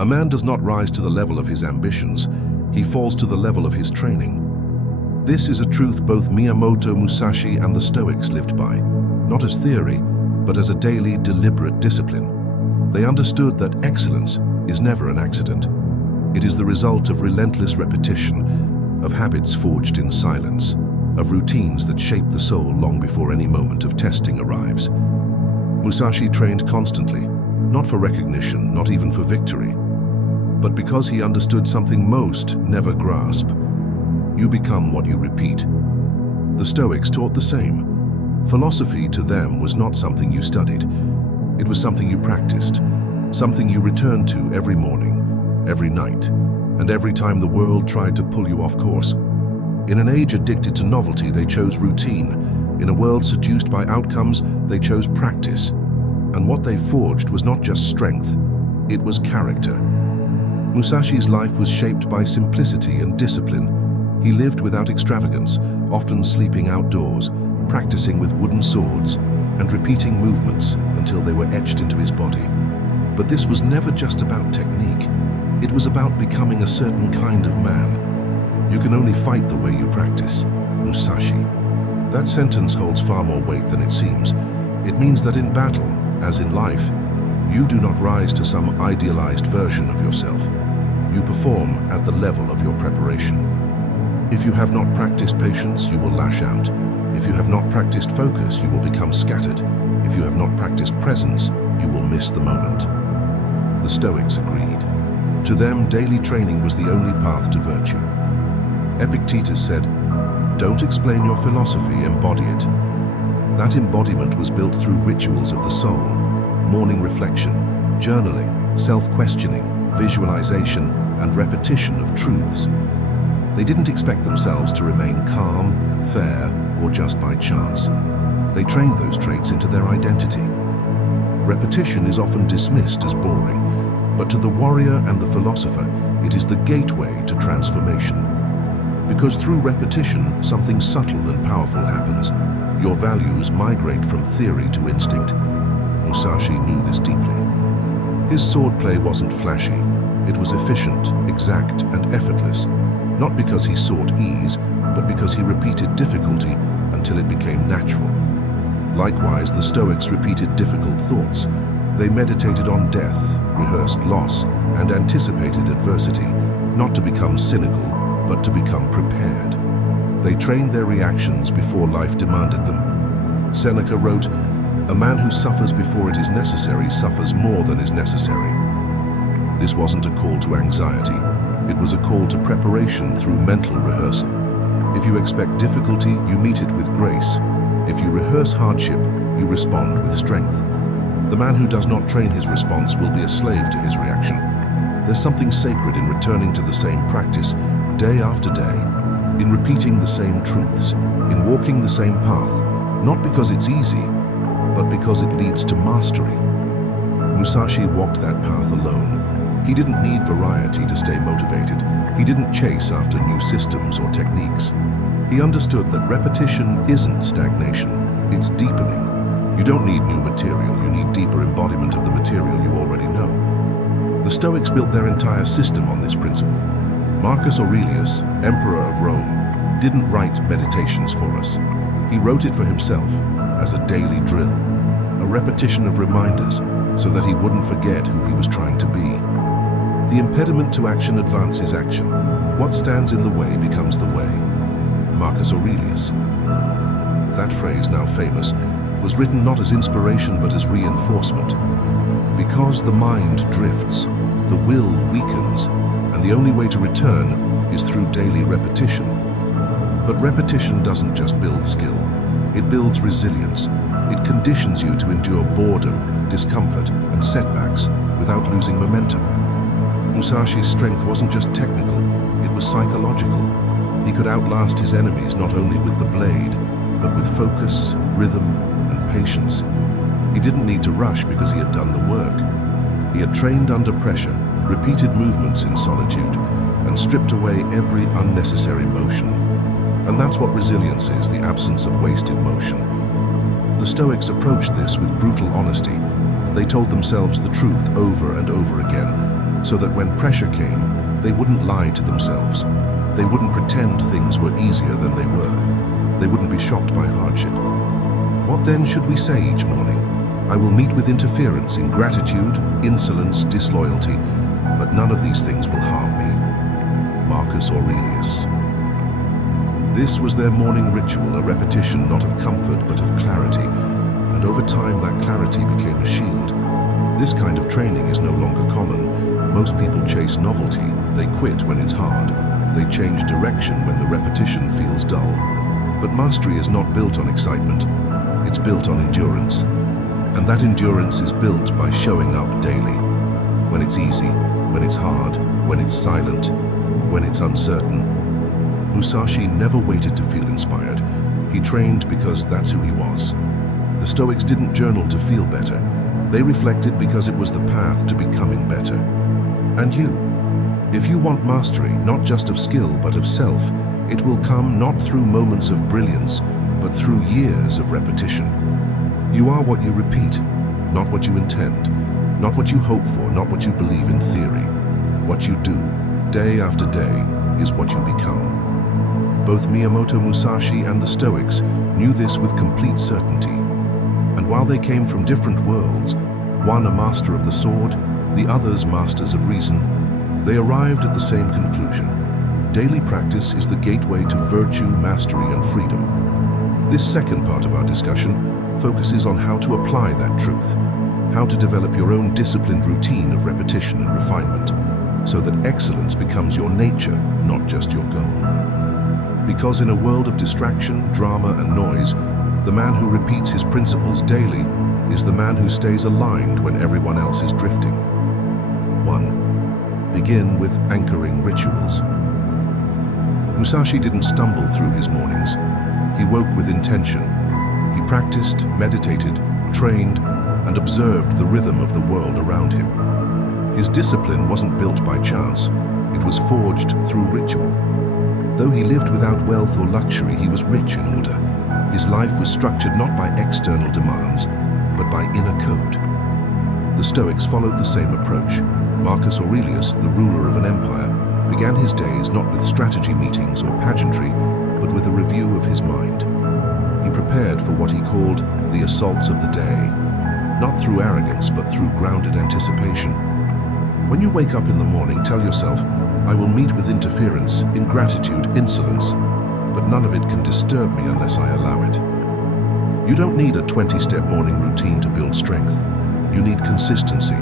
A man does not rise to the level of his ambitions, he falls to the level of his training. This is a truth both Miyamoto, Musashi, and the Stoics lived by, not as theory, but as a daily, deliberate discipline. They understood that excellence is never an accident. It is the result of relentless repetition, of habits forged in silence, of routines that shape the soul long before any moment of testing arrives. Musashi trained constantly, not for recognition, not even for victory, but because he understood something most never grasp. You become what you repeat. The Stoics taught the same. Philosophy to them was not something you studied. It was something you practiced, something you returned to every morning, every night, and every time the world tried to pull you off course. In an age addicted to novelty, they chose routine. In a world seduced by outcomes, they chose practice. And what they forged was not just strength, it was character. Musashi's life was shaped by simplicity and discipline. He lived without extravagance, often sleeping outdoors, practicing with wooden swords, and repeating movements until they were etched into his body. But this was never just about technique. It was about becoming a certain kind of man. You can only fight the way you practice. Musashi. That sentence holds far more weight than it seems. It means that in battle, as in life, you do not rise to some idealized version of yourself. You perform at the level of your preparation. If you have not practiced patience, you will lash out. If you have not practiced focus, you will become scattered. If you have not practiced presence, you will miss the moment. The Stoics agreed. To them, daily training was the only path to virtue. Epictetus said, "Don't explain your philosophy, embody it." That embodiment was built through rituals of the soul, morning reflection, journaling, self-questioning, visualization, and repetition of truths. They didn't expect themselves to remain calm, fair, or just by chance. They trained those traits into their identity. Repetition is often dismissed as boring, but to the warrior and the philosopher, it is the gateway to transformation. Because through repetition, something subtle and powerful happens. Your values migrate from theory to instinct. Musashi knew this deeply. His swordplay wasn't flashy. It was efficient, exact, and effortless, not because he sought ease, but because he repeated difficulty until it became natural. Likewise, the Stoics repeated difficult thoughts. They meditated on death, rehearsed loss, and anticipated adversity, not to become cynical, but to become prepared. They trained their reactions before life demanded them. Seneca wrote, "A man who suffers before it is necessary suffers more than is necessary." This wasn't a call to anxiety. It was a call to preparation through mental rehearsal. If you expect difficulty, you meet it with grace. If you rehearse hardship, you respond with strength. The man who does not train his response will be a slave to his reaction. There's something sacred in returning to the same practice, day after day, in repeating the same truths, in walking the same path, not because it's easy, but because it leads to mastery. Musashi walked that path alone. He didn't need variety to stay motivated. He didn't chase after new systems or techniques. He understood that repetition isn't stagnation, it's deepening. You don't need new material, you need deeper embodiment of the material you already know. The Stoics built their entire system on this principle. Marcus Aurelius, Emperor of Rome, didn't write meditations for us. He wrote it for himself as a daily drill, a repetition of reminders so that he wouldn't forget who he was trying to be. The impediment to action advances action. What stands in the way becomes the way. Marcus Aurelius. That phrase, now famous, was written not as inspiration but as reinforcement. Because the mind drifts, the will weakens, and the only way to return is through daily repetition. But repetition doesn't just build skill, it builds resilience. It conditions you to endure boredom, discomfort, and setbacks without losing momentum. Musashi's strength wasn't just technical, it was psychological. He could outlast his enemies not only with the blade, but with focus, rhythm, and patience. He didn't need to rush because he had done the work. He had trained under pressure, repeated movements in solitude, and stripped away every unnecessary motion. And that's what resilience is, the absence of wasted motion. The Stoics approached this with brutal honesty. They told themselves the truth over and over again. so that when pressure came, they wouldn't lie to themselves. They wouldn't pretend things were easier than they were. They wouldn't be shocked by hardship. What then should we say each morning? I will meet with interference, ingratitude, insolence, disloyalty, but none of these things will harm me. Marcus Aurelius. This was their morning ritual, a repetition not of comfort but of clarity, and over time that clarity became a shield. This kind of training is no longer common. Most people chase novelty, they quit when it's hard, they change direction when the repetition feels dull. But mastery is not built on excitement, it's built on endurance. And that endurance is built by showing up daily. When it's easy, when it's hard, when it's silent, when it's uncertain. Musashi never waited to feel inspired. He trained because that's who he was. The Stoics didn't journal to feel better. They reflected because it was the path to becoming better. And you? If you want mastery, not just of skill but of self, it will come not through moments of brilliance, but through years of repetition. You are what you repeat, not what you intend, not what you hope for, not what you believe in theory. What you do, day after day, is what you become. Both Miyamoto Musashi and the Stoics knew this with complete certainty. And while they came from different worlds, one a master of the sword, the others masters of reason, they arrived at the same conclusion. Daily practice is the gateway to virtue, mastery, and freedom. This second part of our discussion focuses on how to apply that truth, how to develop your own disciplined routine of repetition and refinement, so that excellence becomes your nature, not just your goal. Because in a world of distraction, drama, and noise, the man who repeats his principles daily is the man who stays aligned when everyone else is drifting. 1. Begin with anchoring rituals. Musashi didn't stumble through his mornings. He woke with intention. He practiced, meditated, trained, and observed the rhythm of the world around him. His discipline wasn't built by chance, it was forged through ritual. Though he lived without wealth or luxury, he was rich in order. His life was structured not by external demands, but by inner code. The Stoics followed the same approach. Marcus Aurelius, the ruler of an empire, began his days not with strategy meetings or pageantry, but with a review of his mind. He prepared for what he called the assaults of the day, not through arrogance, but through grounded anticipation. When you wake up in the morning, tell yourself, I will meet with interference, ingratitude, insolence, but none of it can disturb me unless I allow it. You don't need a 20-step morning routine to build strength. You need consistency.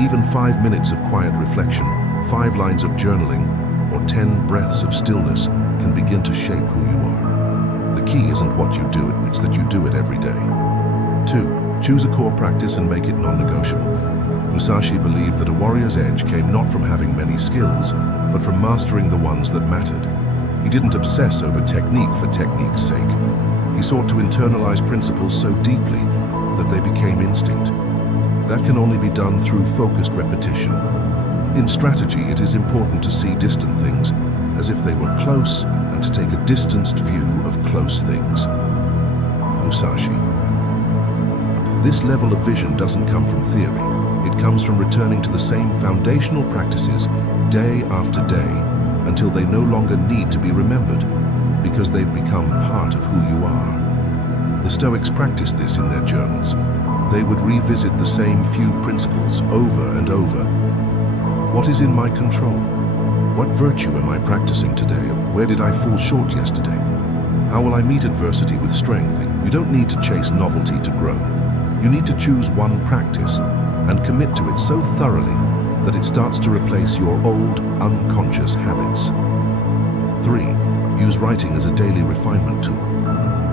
Even 5 minutes of quiet reflection, 5 lines of journaling, or 10 breaths of stillness can begin to shape who you are. The key isn't what you do, it's that you do it every day. 2. Choose a core practice and make it non-negotiable. Musashi believed that a warrior's edge came not from having many skills, but from mastering the ones that mattered. He didn't obsess over technique for technique's sake. He sought to internalize principles so deeply that they became instinct. That can only be done through focused repetition. In strategy, it is important to see distant things as if they were close and to take a distanced view of close things. Musashi. This level of vision doesn't come from theory. It comes from returning to the same foundational practices day after day until they no longer need to be remembered because they've become part of who you are. The Stoics practiced this in their journals. They would revisit the same few principles over and over. What is in my control? What virtue am I practicing today? Where did I fall short yesterday? How will I meet adversity with strength? You don't need to chase novelty to grow. You need to choose one practice and commit to it so thoroughly that it starts to replace your old, unconscious habits. 3. Use writing as a daily refinement tool.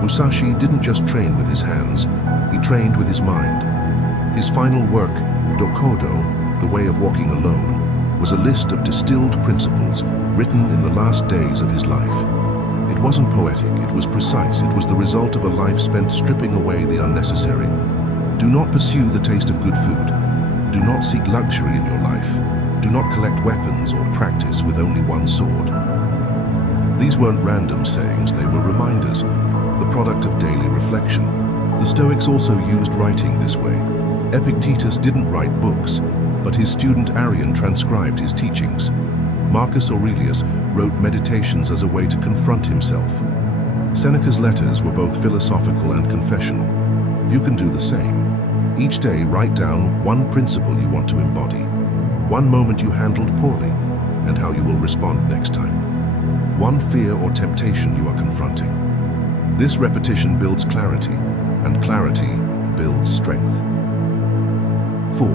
Musashi didn't just train with his hands, he trained with his mind. His final work, Dokodo, The Way of Walking Alone, was a list of distilled principles written in the last days of his life. It wasn't poetic, it was precise, it was the result of a life spent stripping away the unnecessary. Do not pursue the taste of good food. Do not seek luxury in your life. Do not collect weapons or practice with only one sword. These weren't random sayings, they were reminders, the product of daily reflection. The Stoics also used writing this way. Epictetus didn't write books. but his student Arian transcribed his teachings. Marcus Aurelius wrote meditations as a way to confront himself. Seneca's letters were both philosophical and confessional. You can do the same. Each day, write down one principle you want to embody, one moment you handled poorly, and how you will respond next time. One fear or temptation you are confronting. This repetition builds clarity, and clarity builds strength. 4.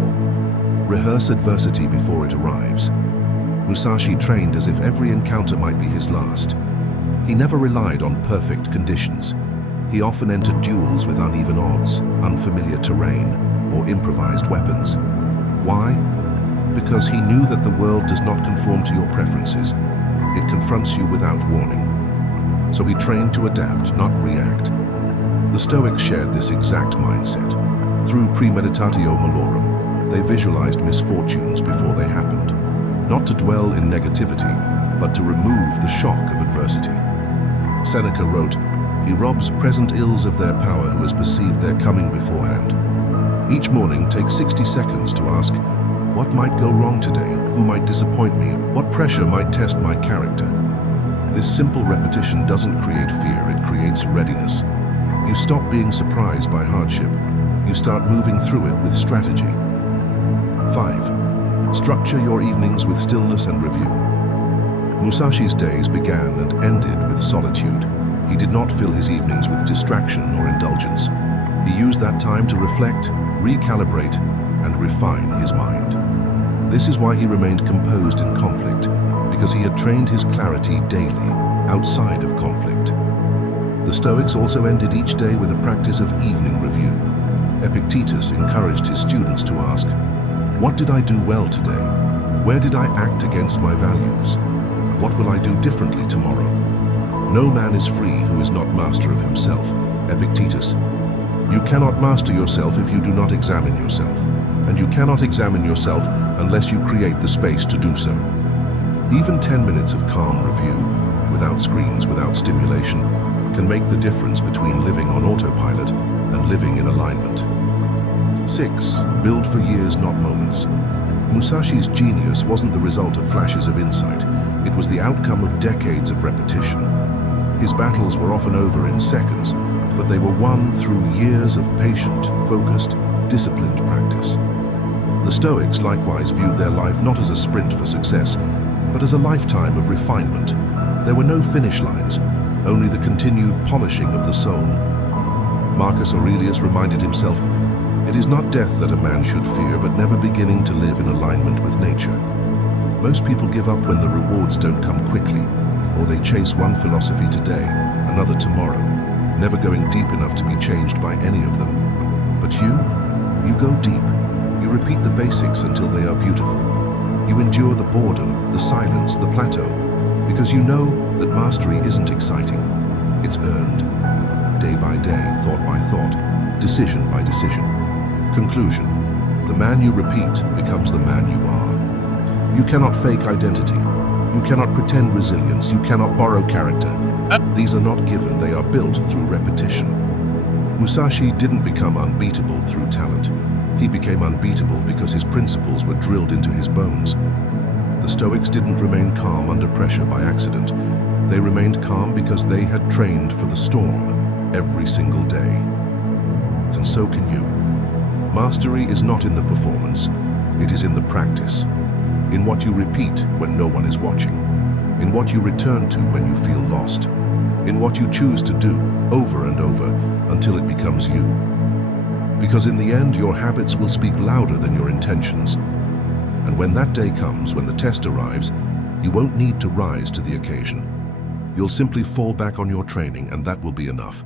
Rehearse adversity before it arrives. Musashi trained as if every encounter might be his last. He never relied on perfect conditions. He often entered duels with uneven odds, unfamiliar terrain, or improvised weapons. Why? Because he knew that the world does not conform to your preferences. It confronts you without warning. So he trained to adapt, not react. The Stoics shared this exact mindset. Through premeditatio malorum, they visualized misfortunes before they happened. Not to dwell in negativity, but to remove the shock of adversity. Seneca wrote, "He robs present ills of their power who has perceived their coming beforehand." Each morning, take 60 seconds to ask, what might go wrong today? Who might disappoint me? What pressure might test my character? This simple repetition doesn't create fear, it creates readiness. You stop being surprised by hardship. You start moving through it with strategy. 5. Structure your evenings with stillness and review. Musashi's days began and ended with solitude. He did not fill his evenings with distraction or indulgence. He used that time to reflect, recalibrate, and refine his mind. This is why he remained composed in conflict, because he had trained his clarity daily, outside of conflict. The Stoics also ended each day with a practice of evening review. Epictetus encouraged his students to ask, "What did I do well today? Where did I act against my values? What will I do differently tomorrow?" No man is free who is not master of himself. Epictetus. You cannot master yourself if you do not examine yourself, and you cannot examine yourself unless you create the space to do so. Even 10 minutes of calm review, without screens, without stimulation, can make the difference between living on autopilot and living in alignment. 6. Build for years, not moments. Musashi's genius wasn't the result of flashes of insight. It was the outcome of decades of repetition. His battles were often over in seconds, but they were won through years of patient, focused, disciplined practice. The Stoics likewise viewed their life not as a sprint for success, but as a lifetime of refinement. There were no finish lines, only the continued polishing of the soul. Marcus Aurelius reminded himself, "It is not death that a man should fear, but never beginning to live in alignment with nature." Most people give up when the rewards don't come quickly, or they chase one philosophy today, another tomorrow, never going deep enough to be changed by any of them. But you go deep. You repeat the basics until they are beautiful. You endure the boredom, the silence, the plateau, because you know that mastery isn't exciting. It's earned, day by day, thought by thought, decision by decision. Conclusion: the man you repeat becomes the man you are. You cannot fake identity. You cannot pretend resilience. You cannot borrow character. These are not given, they are built through repetition. Musashi didn't become unbeatable through talent. He became unbeatable because his principles were drilled into his bones. The Stoics didn't remain calm under pressure by accident. They remained calm because they had trained for the storm every single day. And so can you. Mastery is not in the performance, it is in the practice. In what you repeat when no one is watching. In what you return to when you feel lost. In what you choose to do over and over until it becomes you. Because in the end, your habits will speak louder than your intentions. And when that day comes, when the test arrives, you won't need to rise to the occasion. You'll simply fall back on your training, and that will be enough.